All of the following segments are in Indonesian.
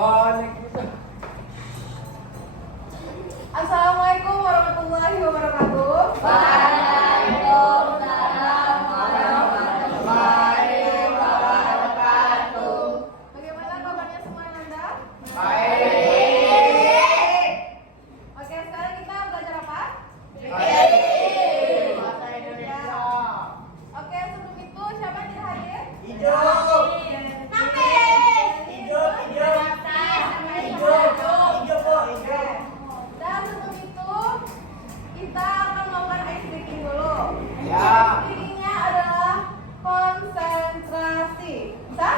Assalamualaikum warahmatullahi wabarakatuh. Waalaikumsalam warahmatullahi wabarakatuh. Bagaimana kabarnya semua Nanda? Baik. Oke, sekarang kita belajar apa? Baik. Bahasa Indonesia. Oke, sebelum itu siapa yang tidak hadir? Hidup. Hidup. Dan sebelum itu kita akan melakukan ice breaking dulu. Ya. Ice breakingnya adalah konsentrasi. Bisa?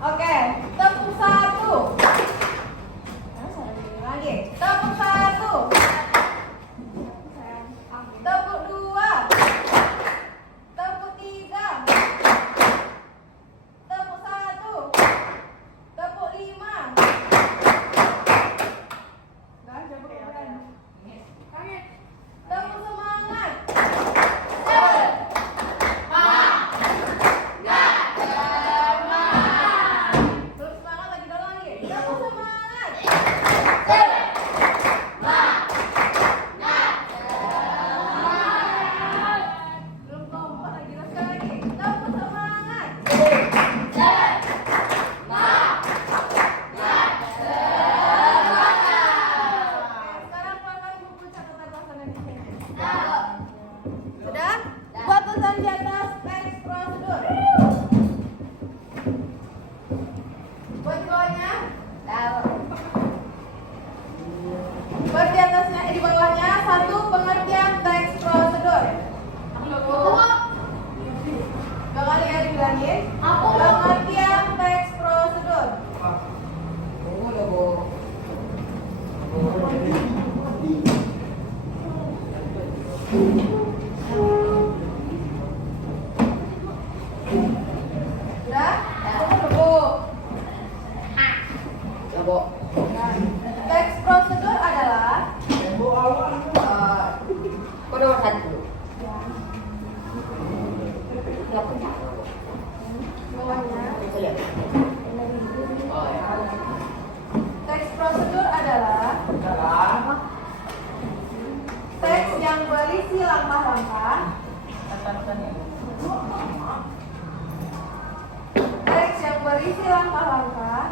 Oke, tepuk satu. Lagi. Tepuk satu. Tepuk dua. Tepuk tiga. Tepuk satu. Tepuk lima. Tepuk semangat. Terus semangat lagi dong lagi. Tepuk semangat. Belum kompak lagi. Terus sekali lagi. Tepuk semangat. Oke, sekarang keluarkan buku catatan bahasa Indonesia. Sudah? Buat tulisan di atas teks prosedur. Buat di bawahnya? Buat di atasnya, di bawahnya satu pengertian teks prosedur. Dua kali ya dibilangin. Pengertian teks prosedur. Sudah? Buku. Teks prosedur adalah bawahnya. Teks prosedur adalah teks yang berisi langkah-langkah. Teks yang berisi langkah-langkah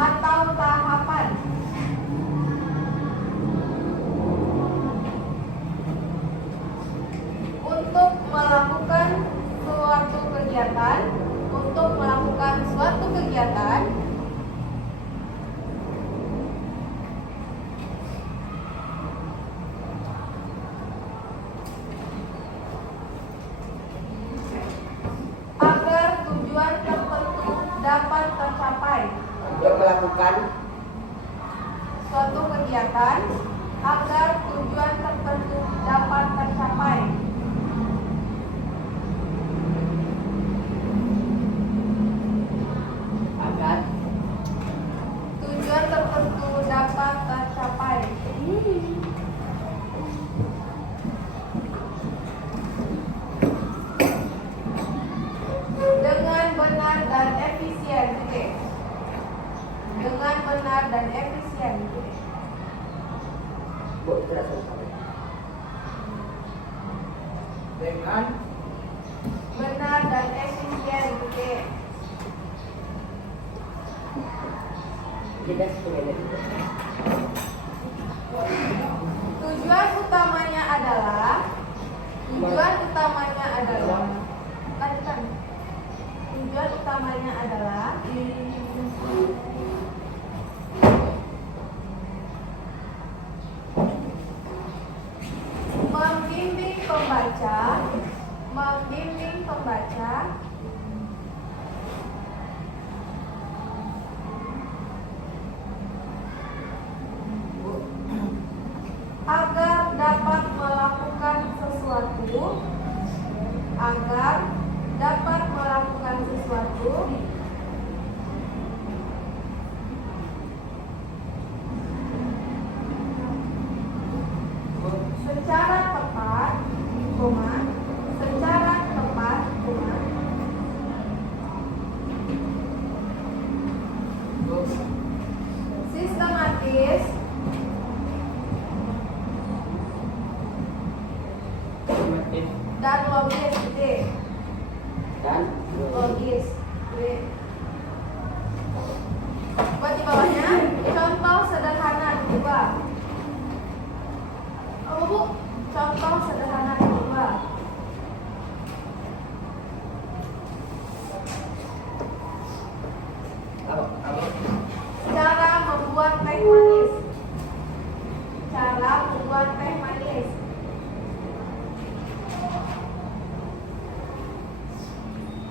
atau tahapan untuk melakukan suatu kegiatan, agar tujuan tertentu dapat tercapai. Untuk melakukan Suatu kegiatan agar tujuan tertentu dapat tercapai. agar Tujuan tertentu dapat tercapai. Dengan benar dan efisien. Oke. Dengan benar dan efisien. dengan Benar dan efisien. Oke. Tujuan utamanya adalah lanjutan. Tujuan utamanya adalah membimbing pembaca agar dapat melakukan sesuatu secara tepat Dan logis, D. Dan Logis, D. Buat di bawahnya, contoh sederhana kedua. Oh, Bu, contoh sederhana kedua. apa? Cara membuat teh manis. Cara membuat teh manis.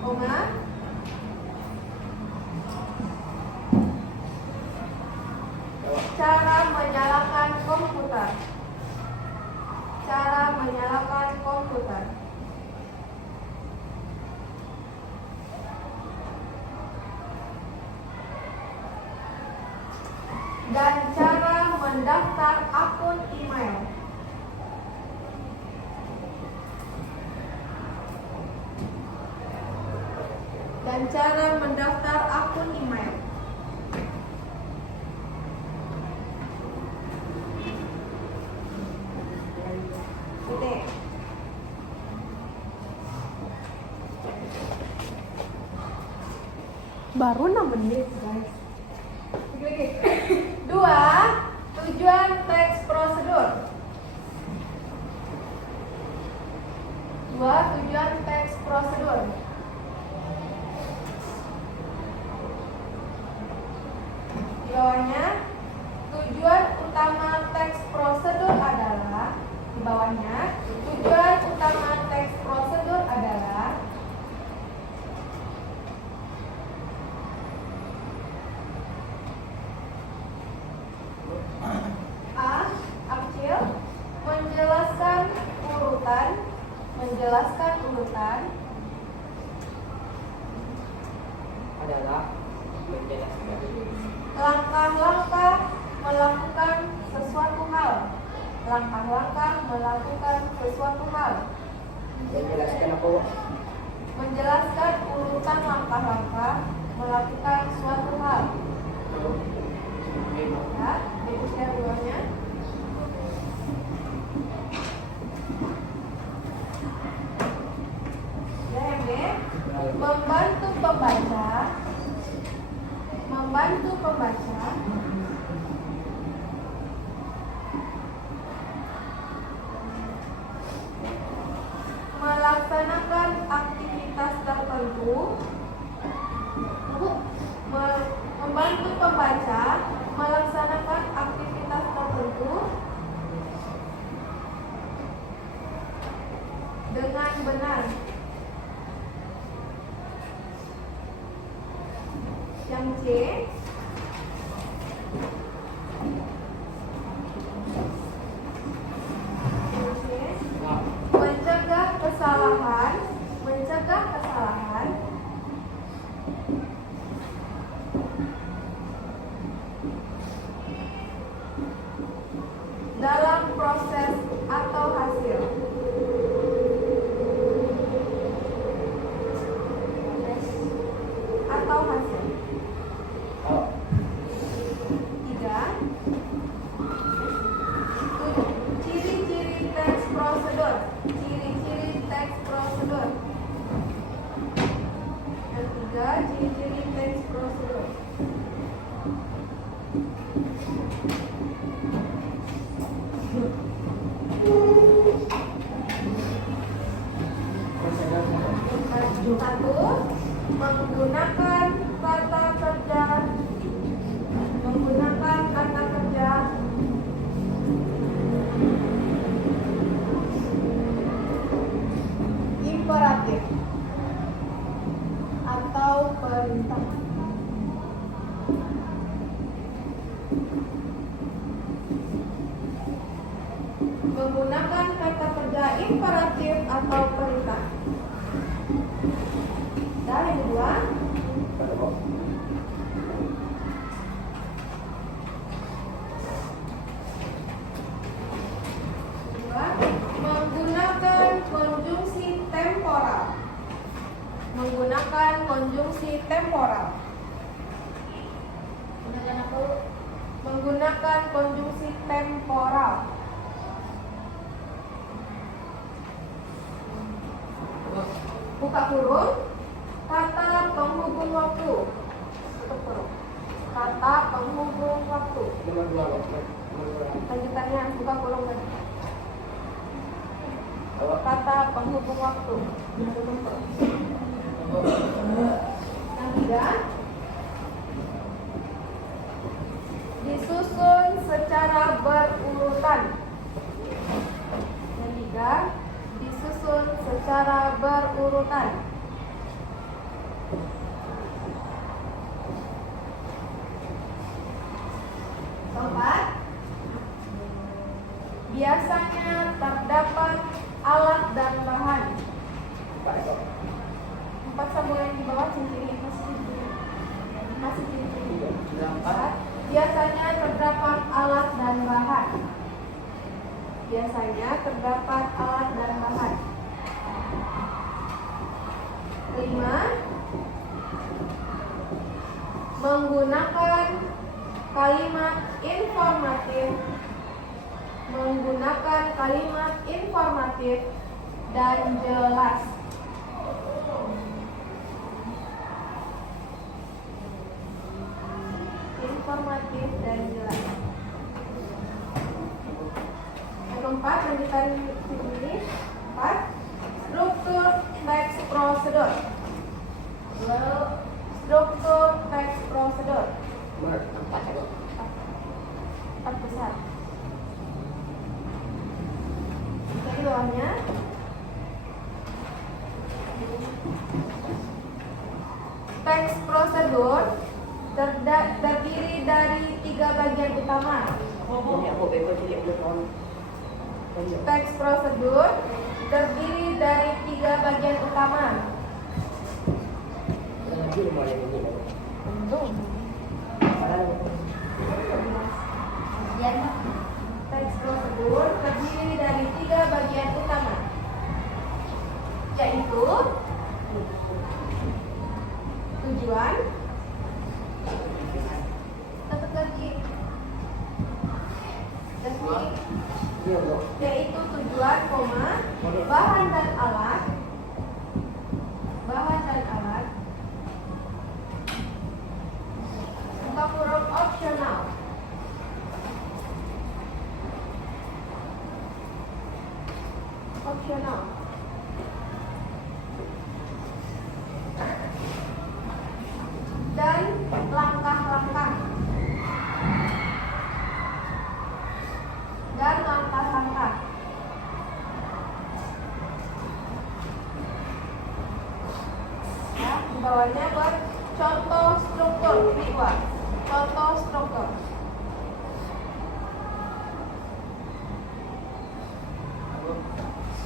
Koma. Cara menyalakan komputer. Cara menyalakan komputer. Dan cara mendaftar akun email. Dan cara mendaftar akun email. Oke. Baru 6 menit, guys. Lagi. 2. Tujuan teks prosedur. 2. Tujuan teks prosedur. Di bawahnya, tujuan utama teks prosedur adalah di bawahnya, tujuan utama teks prosedur adalah A. Akcil, menjelaskan urutan Adalah menjelaskan langkah-langkah melakukan sesuatu hal. Langkah-langkah melakukan sesuatu hal. menjelaskan apa? Menjelaskan urutan langkah-langkah melakukan suatu hal. Ya, Ibu share dulunya. Ya, yang B. Membantu pembaca melaksanakan aktivitas tertentu. Membantu pembaca melaksanakan aktivitas tertentu dengan benar. Yang C. Mencegah kesalahan dalam proses atau hasil. Tiga. Ciri-ciri teks prosedur. Yang tiga, ciri-ciri teks prosedur. Satu, menggunakan kata kerja imperatif atau perintah. Menggunakan kata kerja imperatif atau perintah. Dan yang kedua, menggunakan konjungsi temporal. Menggunakan konjungsi temporal. buka kurung, kata penghubung waktu. Tutup kurung. Kata penghubung waktu. Nomor 2 kok. Lanjutannya buka kurung lagi. Apa? Kata penghubung waktu. Tutup kurung. Yang 3, disusun secara berurutan. Yang 3, disusun secara berurutan. Keempat, biasanya terdapat alat dan bahan. Pak Eko. 4 sama yang di bawah cincin masih cincin. Iya. 4, biasanya terdapat alat dan bahan. Biasanya terdapat alat dan bahan. 5, menggunakan kalimat informatif. Menggunakan kalimat informatif dan jelas. Informatif dan jelas. Yang keempat, lanjutan ini 4, struktur teks prosedur. Struktur teks prosedur. Nomor 4 Eko. 4 besar. Jadi bawahnya teks prosedur terdiri dari 3 bagian utama. Ini aku Eko jadi udah tahun. Teks prosedur terdiri dari 3 bagian utama. Lagi nomor yang ini. Belum. Teks prosedur terdiri dari 3 bagian utama, yaitu tujuan, tetap lagi, Iya, Bu. yaitu tujuan, bahan dan alat, buka kurung opsional. Opsional. Dan langkah-langkah. Ya, di bawahnya buat contoh struktur. Ini buat contoh struktur.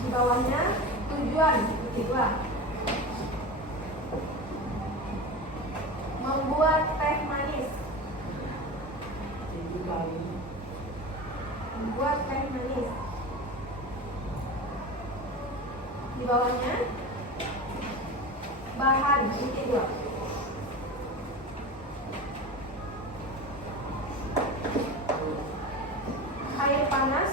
Di bawahnya tujuan. Ini dua. Membuat teh manis. Membuat teh manis. Di bawahnya bahan. Ini dua. Air panas,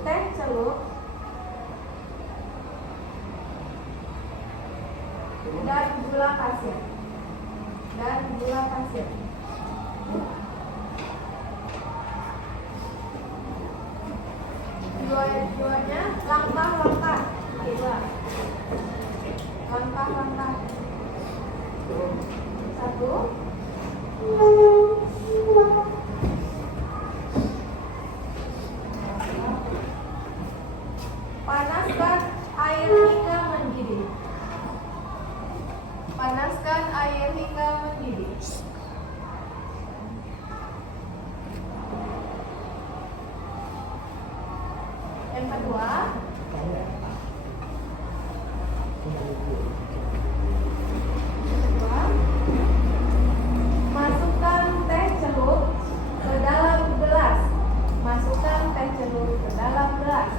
teh celup, dan gula pasir. Dua-duanya langkah-langkah. Dua. Langkah-langkah. 1. Panaskan air hingga mendidih. Panaskan air hingga mendidih. Yang kedua, masukkan teh celup ke dalam gelas. Masukkan teh celup ke dalam gelas.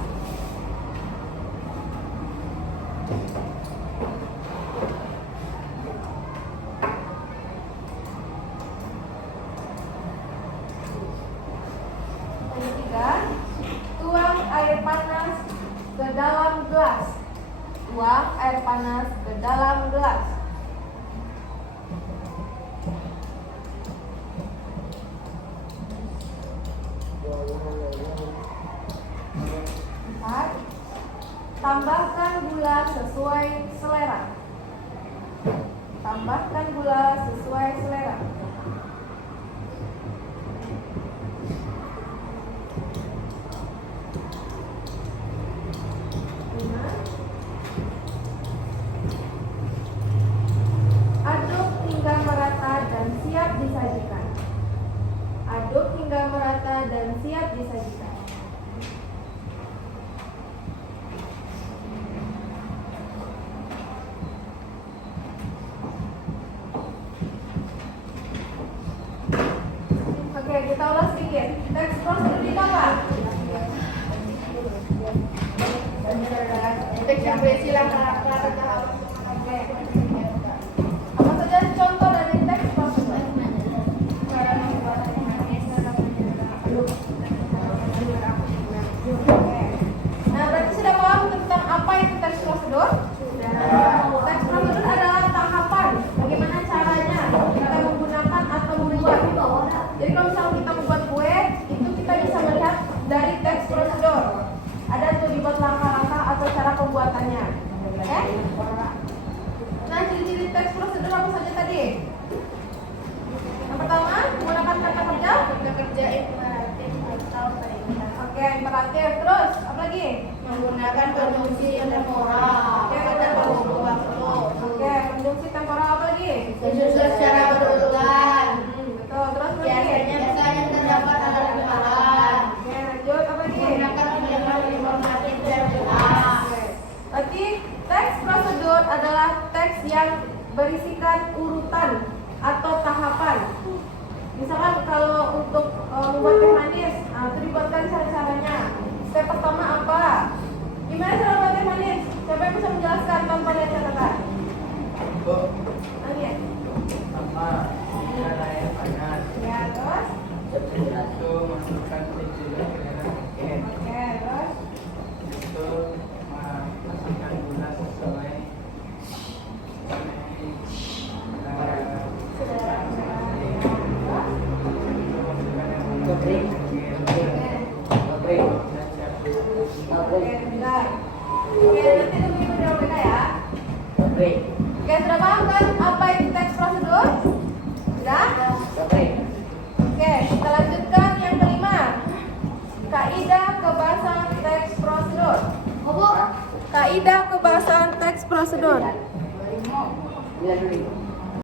Yang ketiga, air panas ke dalam gelas. Tuang air panas ke dalam gelas. Empat. Tambahkan gula sesuai selera. Tambahkan gula sesuai selera. Lima. Aduk hingga merata dan siap disajikan. Aduk hingga merata dan siap disajikan. Oke, kita ulas sedikit. Teks prosedur apa? Teks yang berisi langkah-langkah tahapan. Oke. Apa saja contoh dari teks prosedur? Nah, berarti sudah paham tentang apa itu teks prosedur? Teks prosedur adalah tahapan. Bagaimana caranya kita menggunakan atau membuat. Jadi kalau misalnya kita membuat kue, itu kita bisa melihat dari teks prosedur. Ada tuh dibuat langkah-langkah atau cara pembuatannya. Oke? Nah, ciri-ciri teks prosedur apa saja tadi? Yang pertama, menggunakan kata kerja. Kata kerja imperatif atau perintah. Oke, imperatif. Terus, apa lagi? Menggunakan konjungsi temporal. Oke, kata waktu. Oke, konjungsi temporal apa lagi? Disusun secara berurutan. Betul. Terus biasanya terdapat alat tambahan. Oke, lanjut apa lagi? Menggunakan penjelasan informatif dan jelas. Berarti teks prosedur adalah teks yang berisikan urutan atau tahapan. Misalkan kalau untuk membuat teh manis, itu dibuatkan cara-caranya. Step pertama apa? Gimana cara membuat teh manis? Siapa yang bisa menjelaskan tanpa lihat catatan? Lagi. Pertama, dengan air panas. Ya, terus? Itu masukkan keju ke dalam paket. Oke, terus? Itu masukkan gula sesuai Kering. Kering. Oke, bentar. Oke, nanti tunggu berbeda ya. Kering. Oke, sudah paham kan apa itu teks prosedur? Sudah? Kering. Oke, kita lanjutkan yang kelima. Kaidah kebahasan teks prosedur. Kaidah kebahasan teks prosedur. Lihat dulu.